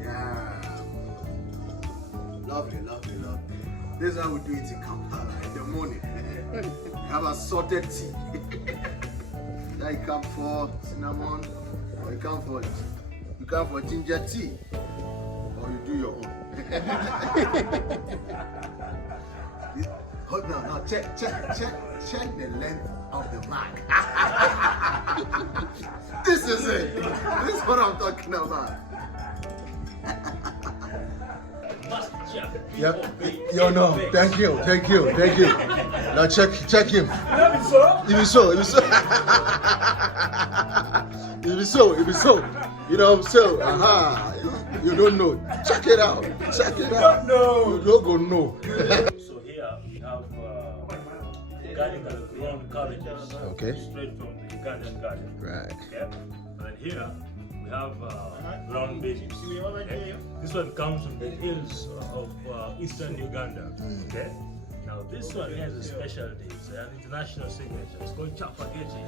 Yeah. Lovely. This is how we do it in Kampala in the morning. We have assorted tea. Then you come for cinnamon, or you come for ginger tea, or you do your own. Hold on, now check the length of the mark. This is it. This is what I'm talking about. Yep. Yo, no. Thank you. Now check him. If it's so. You know, so, you don't know. Check it out. You don't go know. So here we have Ugandan grown cabbages. Okay. Straight from the Ugandan garden. Right. Okay. And then here we have brown babies. Okay. This one comes from the hills of eastern Uganda. Okay. Now this one has a specialty. It's an international signature. It's called chapaghetti.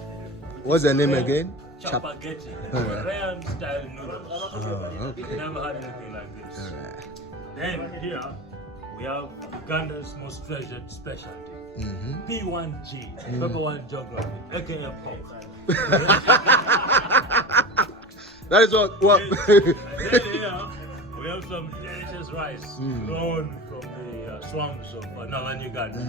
What's the name again? Chapaghetti. Korean style noodles. Okay. Never had anything like this. Alright. Then here we have Uganda's most treasured specialty. P1G, Pepper One Geography, aka Pop. That is what. And then here we have some delicious rice grown from the swamps of northern Uganda.